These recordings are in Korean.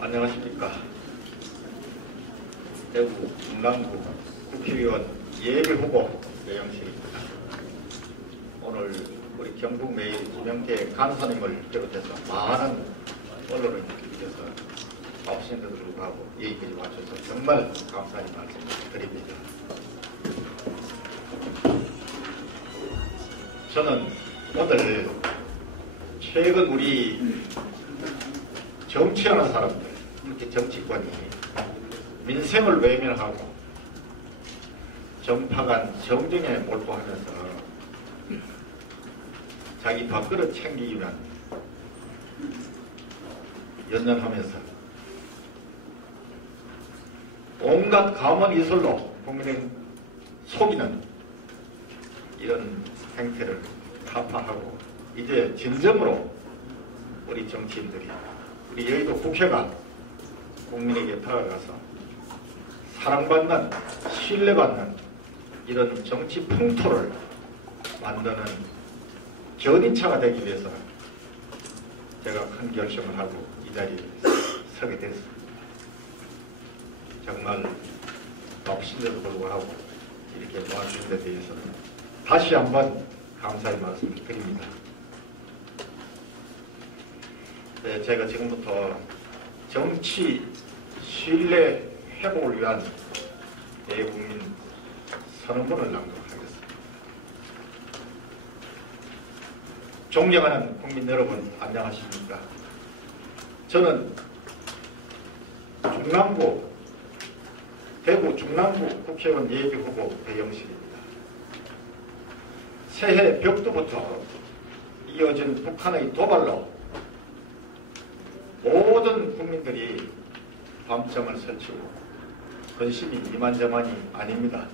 안녕하십니까. 대구 중랑구 국회의원 예비후보 배영식입니다. 오늘 우리 경북매일 김영태 간사님을 비롯해서 많은 언론인들께서 바쁘신데도 불구하고 예의까지 와주셔서 정말 감사의 말씀을 드립니다. 저는 오늘 최근 우리 정치하는 사람들, 이렇게 정치권이 민생을 외면하고 정파간 정쟁에 몰두하면서 자기 밥그릇 챙기기 위한 연연하면서 온갖 감언이설로 국민을 속이는 이런 행태를 타파하고 이제 진정으로 우리 정치인들이 우리 여의도 국회가 국민에게 다가가서 사랑받는 신뢰받는 이런 정치 풍토를 만드는 견인차가 되기 위해서 제가 큰 결심을 하고 이 자리에 서게 됐습니다. 정말 바쁘신데도 불구하고 이렇게 모아주신 데 대해서는 다시 한번 감사의 말씀을 드립니다. 네, 제가 지금부터 정치 신뢰 회복을 위한 대국민 선언문을 낭독하겠습니다. 존경하는 국민 여러분, 안녕하십니까? 저는 대구 중랑구 국회의원 예비후보 배영식입니다. 새해 벽두부터 이어진 북한의 도발로 모든 국민들이 밤잠을 설치고 근심이 이만저만이 아닙니다.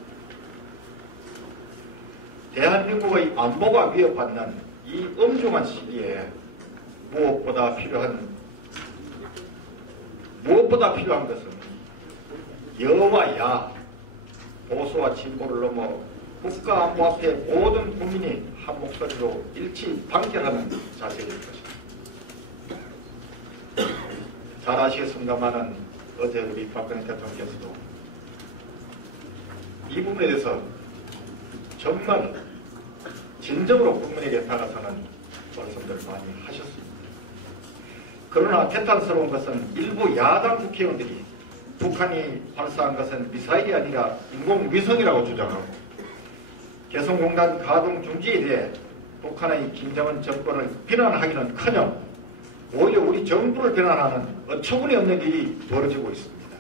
대한민국의 안보가 위협받는 이 엄중한 시기에 무엇보다 필요한 것은 여와 야, 보수와 진보를 넘어 국가 안보 앞에 모든 국민이 한 목소리로 일치 단결하는 자세일 것입니다. 잘 아시겠습니다만은 어제 우리 박근혜 대통령께서도 이 부분에 대해서 정말 진정으로 국민에게 다가서는 말씀들을 많이 하셨습니다. 그러나 개탄스러운 것은 일부 야당 국회의원들이 북한이 발사한 것은 미사일이 아니라 인공위성이라고 주장하고 개성공단 가동 중지에 대해 북한의 김정은 정권을 비난하기는커녕 오히려 우리 정부를 비난하는 어처구니 없는 일이 벌어지고 있습니다.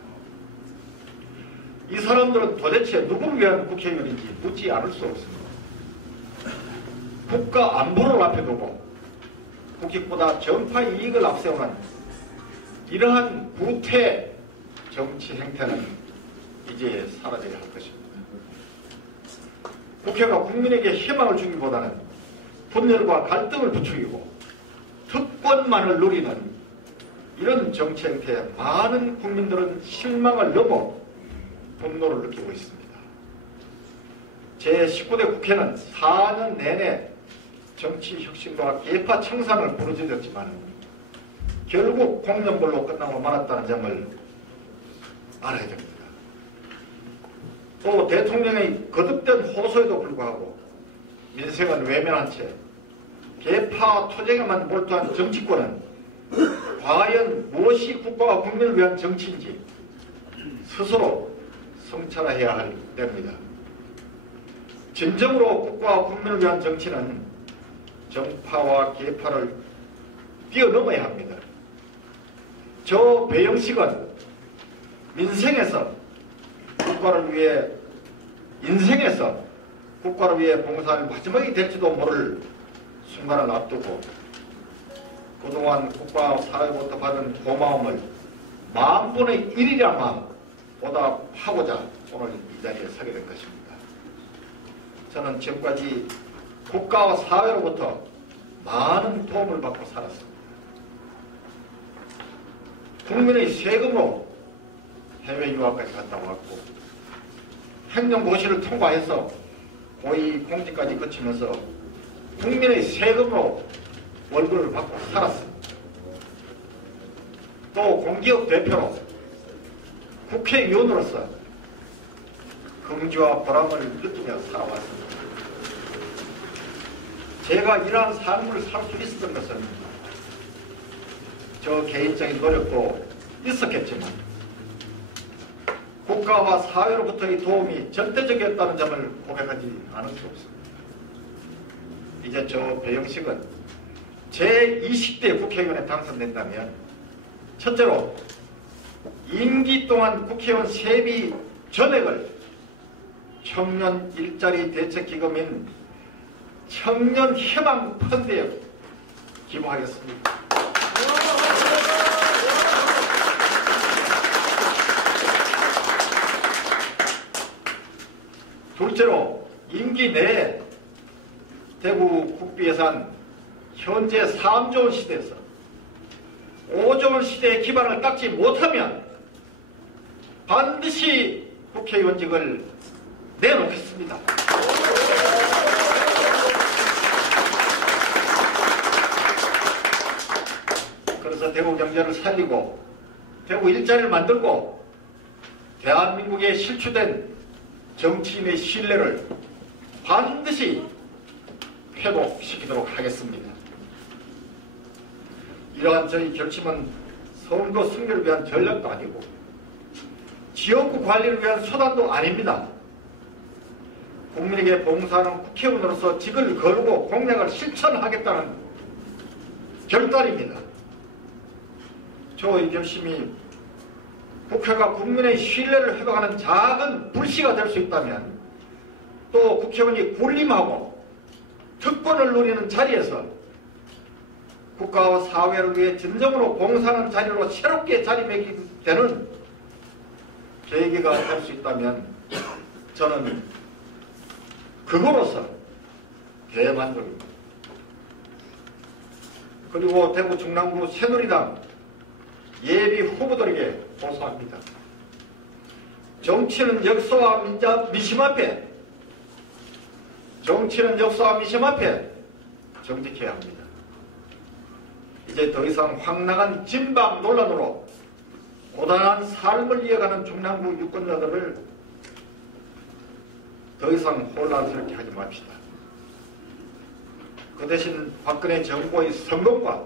이 사람들은 도대체 누구를 위한 국회의원인지 묻지 않을 수 없습니다. 국가 안보를 앞에 두고 국익보다 정파의 이익을 앞세우는 이러한 구태 정치 행태는 이제 사라져야 할 것입니다. 국회가 국민에게 희망을 주기보다는 분열과 갈등을 부추기고 특권만을 누리는 이런 정치 행태에 많은 국민들은 실망을 넘어 분노를 느끼고 있습니다. 제19대 국회는 4년 내내 정치 혁신과 계파 청산을 부르짖었지만 결국 공연별로 끝나고 말았다는 점을 알아야 됩니다. 또 대통령의 거듭된 호소에도 불구하고 민생은 외면한 채 계파 투쟁에만 몰두한 정치권은 과연 무엇이 국가와 국민을 위한 정치인지 스스로 성찰해야 할 때입니다. 진정으로 국가와 국민을 위한 정치는 정파와 계파를 뛰어넘어야 합니다. 저 배영식은 민생에서 국가를 위해 인생에서 국가를 위해 봉사할 마지막이 될지도 모를 순간을 앞두고 그동안 국가 사회부터 받은 고마움을 만분의 1이라만 보답하고자 오늘 이 자리에 서게 된 것입니다. 저는 지금까지 국가와 사회로부터 많은 도움을 받고 살았습니다. 국민의 세금으로 해외 유학까지 갔다 왔고 행정고시를 통과해서 고위 공직까지 거치면서 국민의 세금으로 월급을 받고 살았습니다. 또 공기업 대표로 국회의원으로서 긍지와 보람을 느끼며 살아왔습니다. 제가 이러한 삶을 살 수 있었던 것은 저 개인적인 노력도 있었겠지만 국가와 사회로부터의 도움이 절대적이었다는 점을 고백하지 않을 수 없습니다. 이제 저 배영식은 제20대 국회의원에 당선된다면 첫째로 임기 동안 국회의원 세비 전액을 청년 일자리 대책기금인 청년희망 펀드에 기부하겠습니다. 둘째로 임기 내에 대구 국비예산 현재 3조 원 시대에서 5조 원 시대의 기반을 닦지 못하면 반드시 국회의원직을 내놓겠습니다. 그래서 대구 경제를 살리고 대구 일자리를 만들고 대한민국에 실추된 정치인의 신뢰를 반드시 회복시키도록 하겠습니다. 이러한 저희 결심은 선거 승리를 위한 전략도 아니고 지역구 관리를 위한 수단도 아닙니다. 국민에게 봉사하는 국회의원으로서 직을 걸고 공약을 실천하겠다는 결단입니다. 저의 결심이 국회가 국민의 신뢰를 회복하는 작은 불씨가 될 수 있다면 또 국회의원이 군림하고 특권을 누리는 자리에서 국가와 사회를 위해 진정으로 봉사하는 자리로 새롭게 자리매김되는 계기가 될 수 있다면 저는 그거로서 대만족입니다. 그리고 대구 중랑구 새누리당 예비 후보들에게 호소합니다. 정치는 역사와 민심 앞에 정직해야 합니다. 이제 더 이상 황당한 진방 논란으로 고단한 삶을 이어가는 중랑구 유권자들을 더 이상 혼란스럽게 하지 맙시다. 그 대신 박근혜 정부의 성공과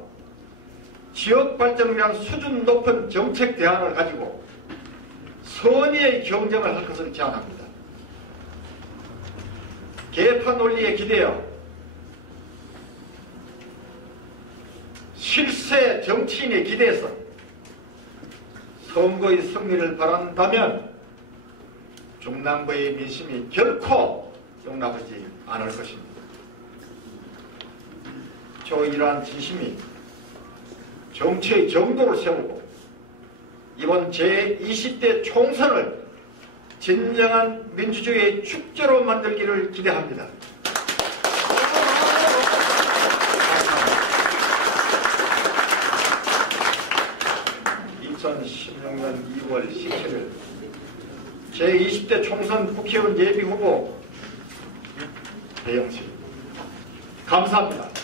지역 발전을 위한 수준 높은 정책 대안을 가지고 선의의 경쟁을 할 것을 제안합니다. 개파 논리에 기대어 실세 정치인에 기대해서 선거의 승리를 바란다면 중랑구의 민심이 결코 용납하지 않을 것입니다. 저 이러한 진심이 정치의 정도를 세우고 이번 제20대 총선을 진정한 민주주의의 축제로 만들기를 기대합니다. 2016년 2월 17일 제20대 총선 국회의원 예비후보 배영식 감사합니다.